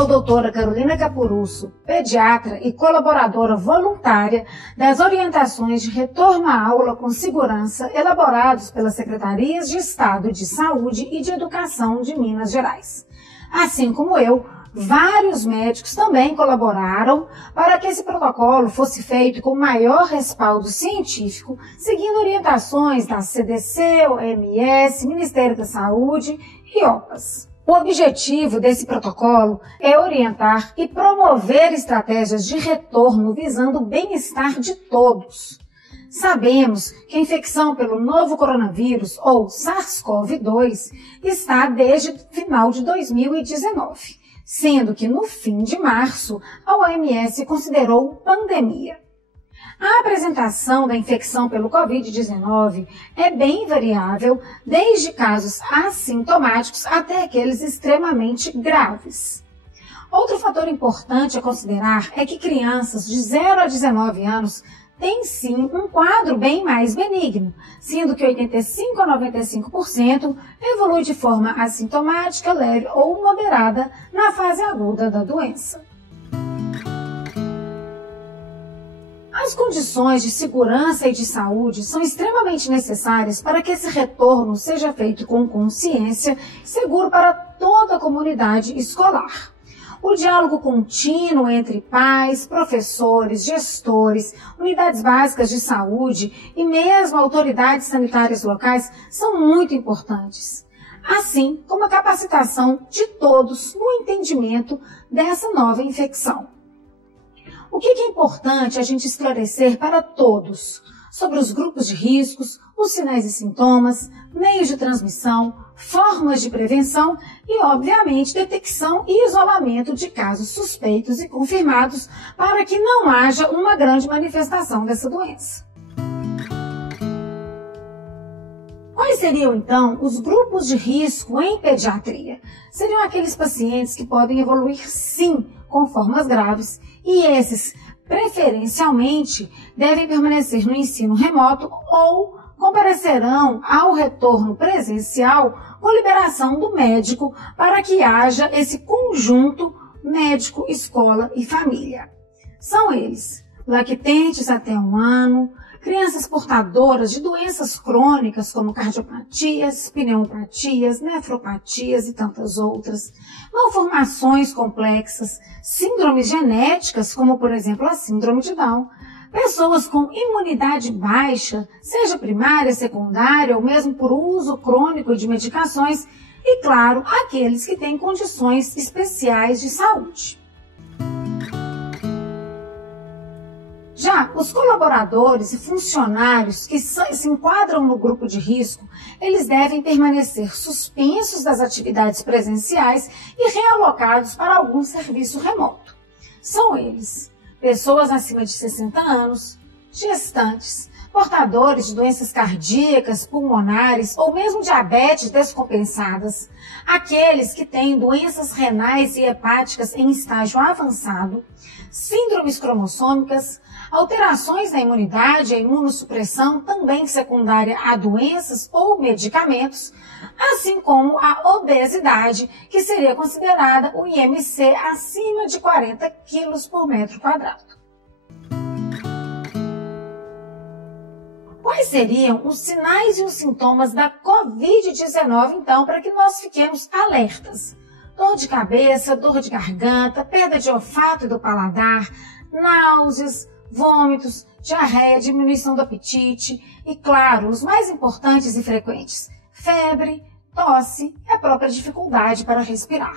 sou doutora Carolina Caporusso, pediatra e colaboradora voluntária das orientações de retorno à aula com segurança elaborados pelas Secretarias de Estado de Saúde e de Educação de Minas Gerais. Assim como eu, vários médicos também colaboraram para que esse protocolo fosse feito com maior respaldo científico, seguindo orientações da CDC, OMS, Ministério da Saúde e OPAS. O objetivo desse protocolo é orientar e promover estratégias de retorno visando o bem-estar de todos. Sabemos que a infecção pelo novo coronavírus, ou SARS-CoV-2, está desde o final de 2019, sendo que no fim de março a OMS considerou pandemia. A apresentação da infecção pelo Covid-19 é bem variável, desde casos assintomáticos até aqueles extremamente graves. Outro fator importante a considerar é que crianças de 0 a 19 anos têm sim um quadro bem mais benigno, sendo que 85 a 95% evolui de forma assintomática, leve ou moderada na fase aguda da doença. As condições de segurança e de saúde são extremamente necessárias para que esse retorno seja feito com consciência e seguro para toda a comunidade escolar. O diálogo contínuo entre pais, professores, gestores, unidades básicas de saúde e mesmo autoridades sanitárias locais são muito importantes, assim como a capacitação de todos no entendimento dessa nova infecção. O que é importante a gente esclarecer para todos sobre os grupos de riscos, os sinais e sintomas, meios de transmissão, formas de prevenção e, obviamente, detecção e isolamento de casos suspeitos e confirmados para que não haja uma grande manifestação dessa doença. Quais seriam, então, os grupos de risco em pediatria? Seriam aqueles pacientes que podem evoluir, sim, com formas graves, e esses, preferencialmente, devem permanecer no ensino remoto ou comparecerão ao retorno presencial com liberação do médico para que haja esse conjunto médico, escola e família. São eles: lactentes até 1 ano, crianças portadoras de doenças crônicas como cardiopatias, pneumopatias, nefropatias e tantas outras, malformações complexas, síndromes genéticas como, por exemplo, a síndrome de Down, pessoas com imunidade baixa, seja primária, secundária ou mesmo por uso crônico de medicações e, claro, aqueles que têm condições especiais de saúde. Já os colaboradores e funcionários que se enquadram no grupo de risco, eles devem permanecer suspensos das atividades presenciais e realocados para algum serviço remoto. São eles: pessoas acima de 60 anos, gestantes, portadores de doenças cardíacas, pulmonares ou mesmo diabetes descompensadas, aqueles que têm doenças renais e hepáticas em estágio avançado, síndromes cromossômicas, alterações na imunidade e imunossupressão também secundária a doenças ou medicamentos, assim como a obesidade, que seria considerada o IMC acima de 40 kg por metro quadrado. Quais seriam os sinais e os sintomas da Covid-19, então, para que nós fiquemos alertas? Dor de cabeça, dor de garganta, perda de olfato e do paladar, náuseas, vômitos, diarreia, diminuição do apetite e, claro, os mais importantes e frequentes: febre, tosse e a própria dificuldade para respirar.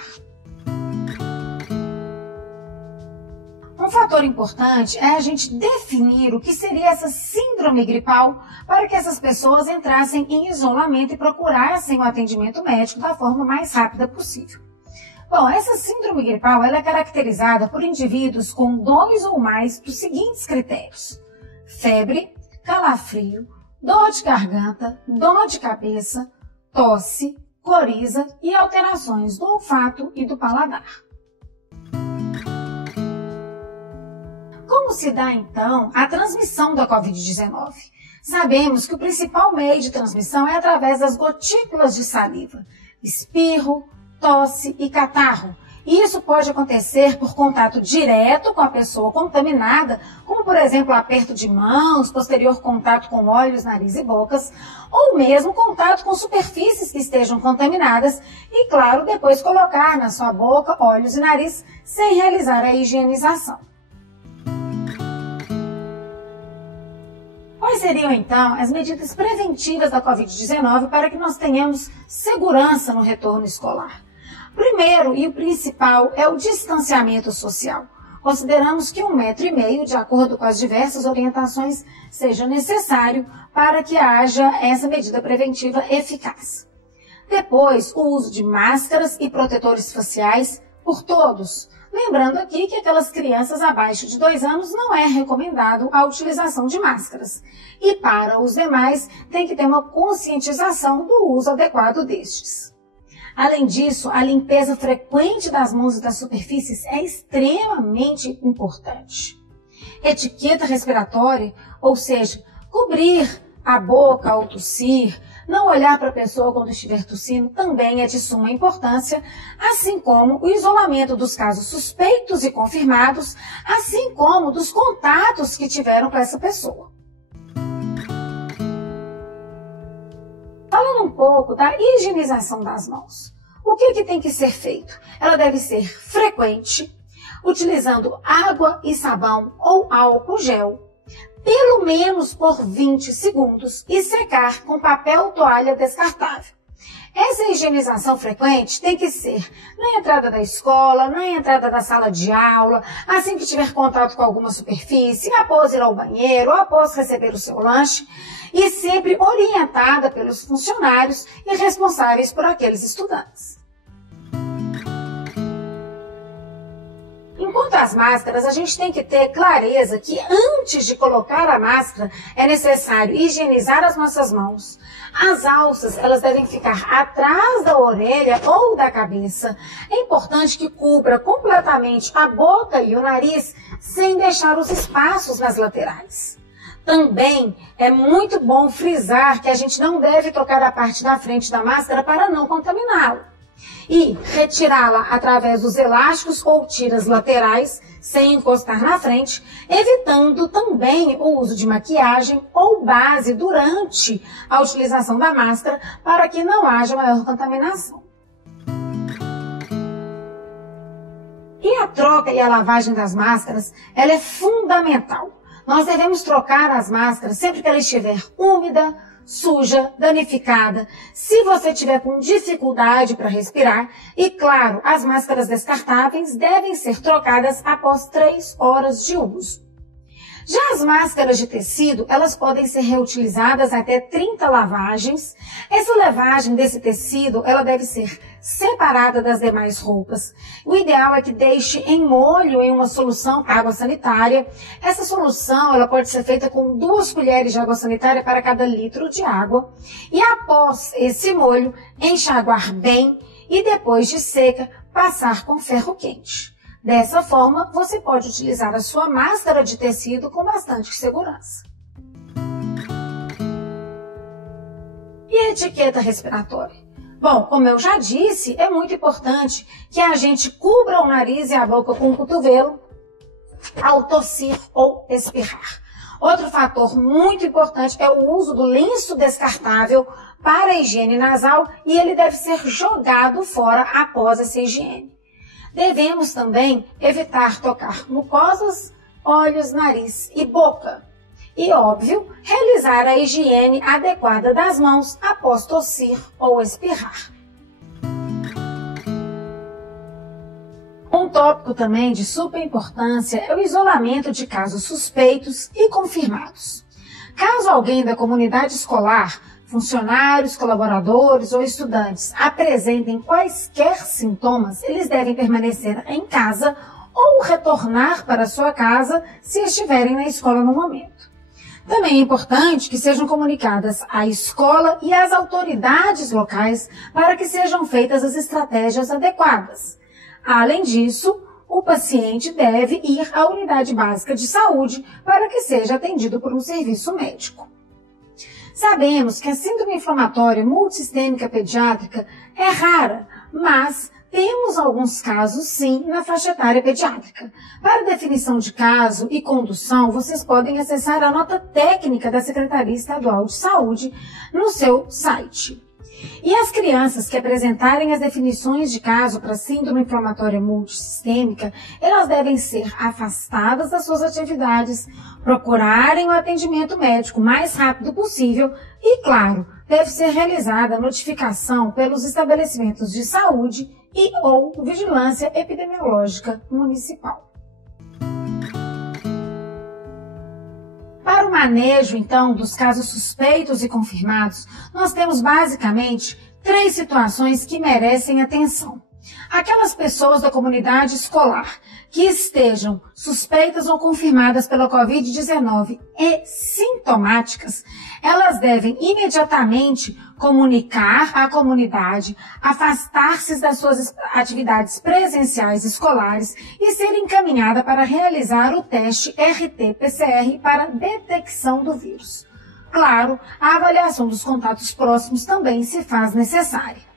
Um fator importante é a gente definir o que seria essa síndrome gripal para que essas pessoas entrassem em isolamento e procurassem o atendimento médico da forma mais rápida possível. Bom, essa síndrome gripal ela é caracterizada por indivíduos com 2 ou mais dos seguintes critérios: febre, calafrio, dor de garganta, dor de cabeça, tosse, coriza e alterações do olfato e do paladar. Como se dá, então, a transmissão da Covid-19? Sabemos que o principal meio de transmissão é através das gotículas de saliva, espirro, tosse e catarro, Isso pode acontecer por contato direto com a pessoa contaminada, como por exemplo aperto de mãos, posterior contato com olhos, nariz e bocas, ou mesmo contato com superfícies que estejam contaminadas e, claro, depois colocar na sua boca, olhos e nariz sem realizar a higienização. Quais seriam, então, as medidas preventivas da Covid-19 para que nós tenhamos segurança no retorno escolar? Primeiro e o principal é o distanciamento social. Consideramos que 1,5 metro, de acordo com as diversas orientações, seja necessário para que haja essa medida preventiva eficaz. Depois, o uso de máscaras e protetores faciais por todos. Lembrando aqui que aquelas crianças abaixo de 2 anos não é recomendado a utilização de máscaras. E para os demais, tem que ter uma conscientização do uso adequado destes. Além disso, a limpeza frequente das mãos e das superfícies é extremamente importante. Etiqueta respiratória, ou seja, cobrir a boca ao tossir, não olhar para a pessoa quando estiver tossindo também é de suma importância, assim como o isolamento dos casos suspeitos e confirmados, assim como dos contatos que tiveram com essa pessoa. Falando um pouco da higienização das mãos. O que tem que ser feito? Ela deve ser frequente, utilizando água e sabão ou álcool gel, pelo menos por 20 segundos e secar com papel toalha descartável. Essa higienização frequente tem que ser na entrada da escola, na entrada da sala de aula, assim que tiver contato com alguma superfície, após ir ao banheiro, após receber o seu lanche, e sempre orientada pelos funcionários e responsáveis por aqueles estudantes. Enquanto as máscaras, a gente tem que ter clareza que antes de colocar a máscara é necessário higienizar as nossas mãos. As alças, elas devem ficar atrás da orelha ou da cabeça. É importante que cubra completamente a boca e o nariz, sem deixar os espaços nas laterais. Também é muito bom frisar que a gente não deve tocar a parte da frente da máscara para não contaminá-la. E retirá-la através dos elásticos ou tiras laterais, sem encostar na frente, evitando também o uso de maquiagem ou base durante a utilização da máscara para que não haja maior contaminação. E a troca e a lavagem das máscaras, ela é fundamental. Nós devemos trocar as máscaras sempre que ela estiver úmida, suja, danificada, se você tiver com dificuldade para respirar. E claro, as máscaras descartáveis devem ser trocadas após 3 horas de uso. Já as máscaras de tecido, elas podem ser reutilizadas até 30 lavagens. Essa lavagem desse tecido, ela deve ser separada das demais roupas. O ideal é que deixe em molho em uma solução com água sanitária. Essa solução, ela pode ser feita com 2 colheres de água sanitária para cada litro de água. E após esse molho, enxaguar bem e depois de seca, passar com ferro quente. Dessa forma, você pode utilizar a sua máscara de tecido com bastante segurança. E a etiqueta respiratória? Bom, como eu já disse, é muito importante que a gente cubra o nariz e a boca com o cotovelo ao tossir ou espirrar. Outro fator muito importante é o uso do lenço descartável para a higiene nasal e ele deve ser jogado fora após essa higiene. Devemos também evitar tocar mucosas, olhos, nariz e boca. E, óbvio, realizar a higiene adequada das mãos após tossir ou espirrar. Um tópico também de super importância é o isolamento de casos suspeitos e confirmados. Caso alguém da comunidade escolar, funcionários, colaboradores ou estudantes apresentem quaisquer sintomas, eles devem permanecer em casa ou retornar para sua casa se estiverem na escola no momento. Também é importante que sejam comunicadas à escola e às autoridades locais para que sejam feitas as estratégias adequadas. Além disso, o paciente deve ir à unidade básica de saúde para que seja atendido por um serviço médico. Sabemos que a síndrome inflamatória multissistêmica pediátrica é rara, mas temos alguns casos, sim, na faixa etária pediátrica. Para definição de caso e condução, vocês podem acessar a nota técnica da Secretaria Estadual de Saúde no seu site. E as crianças que apresentarem as definições de caso para síndrome inflamatória multissistêmica, elas devem ser afastadas das suas atividades, procurarem o atendimento médico o mais rápido possível e, claro, deve ser realizada a notificação pelos estabelecimentos de saúde e ou vigilância epidemiológica municipal. Para o manejo, então, dos casos suspeitos e confirmados, nós temos basicamente 3 situações que merecem atenção. Aquelas pessoas da comunidade escolar que estejam suspeitas ou confirmadas pela Covid-19 e sintomáticas, elas devem imediatamente comunicar à comunidade, afastar-se das suas atividades presenciais escolares e ser encaminhada para realizar o teste RT-PCR para detecção do vírus. Claro, a avaliação dos contatos próximos também se faz necessária.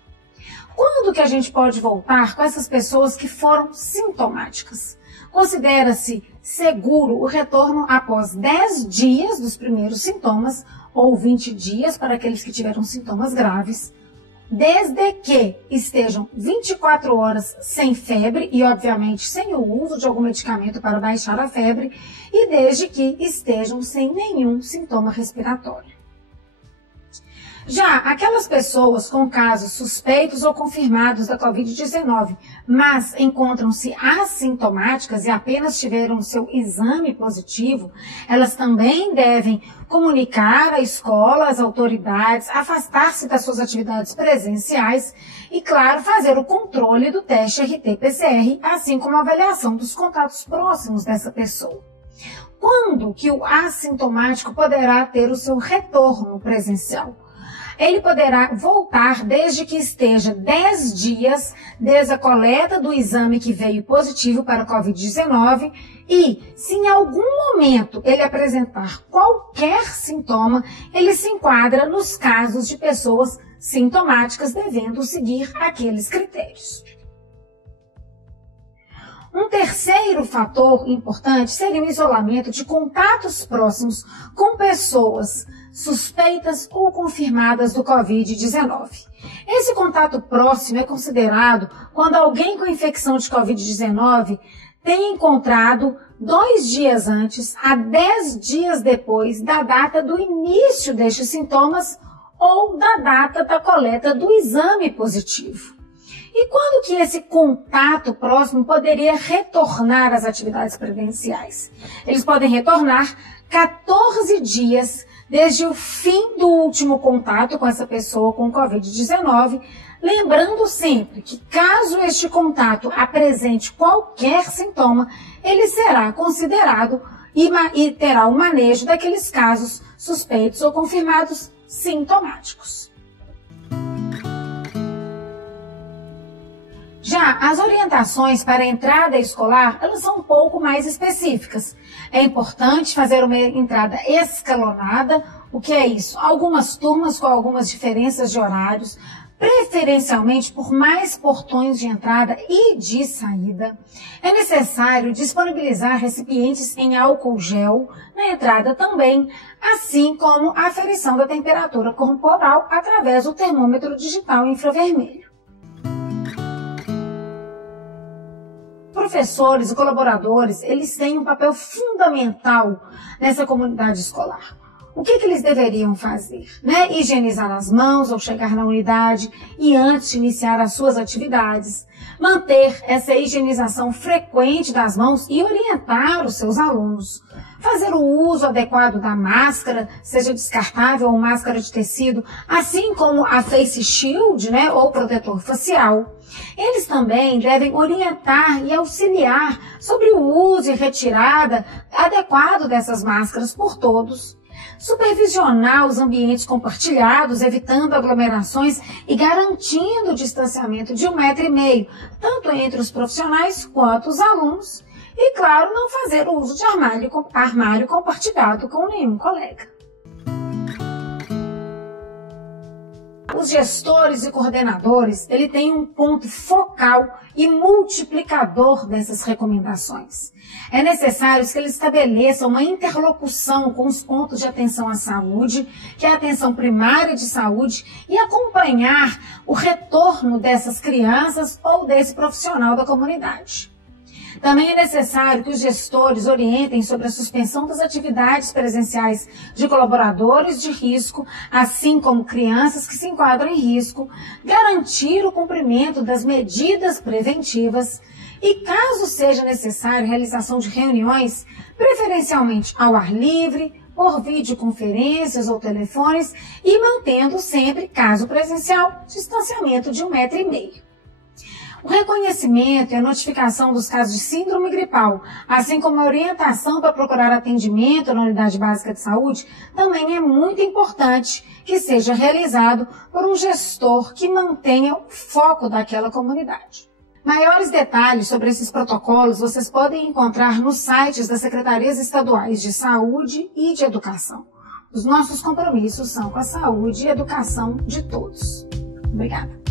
Quando que a gente pode voltar com essas pessoas que foram sintomáticas? Considera-se seguro o retorno após 10 dias dos primeiros sintomas ou 20 dias para aqueles que tiveram sintomas graves, desde que estejam 24 horas sem febre e, obviamente, sem o uso de algum medicamento para baixar a febre e desde que estejam sem nenhum sintoma respiratório. Já aquelas pessoas com casos suspeitos ou confirmados da Covid-19, mas encontram-se assintomáticas e apenas tiveram seu exame positivo, elas também devem comunicar à escola, às autoridades, afastar-se das suas atividades presenciais e, claro, fazer o controle do teste RT-PCR, assim como a avaliação dos contatos próximos dessa pessoa. Quando que o assintomático poderá ter o seu retorno presencial? Ele poderá voltar desde que esteja 10 dias desde a coleta do exame que veio positivo para a Covid-19 e, se em algum momento ele apresentar qualquer sintoma, ele se enquadra nos casos de pessoas sintomáticas devendo seguir aqueles critérios. Um terceiro fator importante seria o isolamento de contatos próximos com pessoas suspeitas ou confirmadas do Covid-19. Esse contato próximo é considerado quando alguém com infecção de Covid-19 tem encontrado 2 dias antes a 10 dias depois da data do início destes sintomas ou da data da coleta do exame positivo. E quando que esse contato próximo poderia retornar às atividades presenciais? Eles podem retornar 14 dias desde o fim do último contato com essa pessoa com Covid-19, lembrando sempre que caso este contato apresente qualquer sintoma, ele será considerado e terá o manejo daqueles casos suspeitos ou confirmados sintomáticos. Já as orientações para a entrada escolar, elas são um pouco mais específicas. É importante fazer uma entrada escalonada. O que é isso? Algumas turmas com algumas diferenças de horários, preferencialmente por mais portões de entrada e de saída. É necessário disponibilizar recipientes em álcool gel na entrada também, assim como a aferição da temperatura corporal através do termômetro digital infravermelho. Professores e colaboradores, eles têm um papel fundamental nessa comunidade escolar. O que eles deveriam fazer? Higienizar as mãos ao chegar na unidade e antes de iniciar as suas atividades. Manter essa higienização frequente das mãos e orientar os seus alunos. Fazer o uso adequado da máscara, seja descartável ou máscara de tecido, assim como a face shield, ou protetor facial. Eles também devem orientar e auxiliar sobre o uso e retirada adequado dessas máscaras por todos. Supervisionar os ambientes compartilhados, evitando aglomerações e garantindo o distanciamento de 1,5 m, tanto entre os profissionais quanto os alunos. E, claro, não fazer uso de armário compartilhado com nenhum colega. os gestores e coordenadores, ele tem um ponto focal e multiplicador dessas recomendações. É necessário que eles estabeleçam uma interlocução com os pontos de atenção à saúde, que é a atenção primária de saúde, e acompanhar o retorno dessas crianças ou desse profissional da comunidade. Também é necessário que os gestores orientem sobre a suspensão das atividades presenciais de colaboradores de risco, assim como crianças que se enquadram em risco, garantir o cumprimento das medidas preventivas e, caso seja necessário, a realização de reuniões, preferencialmente ao ar livre, por videoconferências ou telefones e mantendo sempre, caso presencial, distanciamento de 1,5 m. O reconhecimento e a notificação dos casos de síndrome gripal, assim como a orientação para procurar atendimento na unidade básica de saúde, também é muito importante que seja realizado por um gestor que mantenha o foco daquela comunidade. Maiores detalhes sobre esses protocolos vocês podem encontrar nos sites das Secretarias Estaduais de Saúde e de Educação. Os nossos compromissos são com a saúde e educação de todos. Obrigada.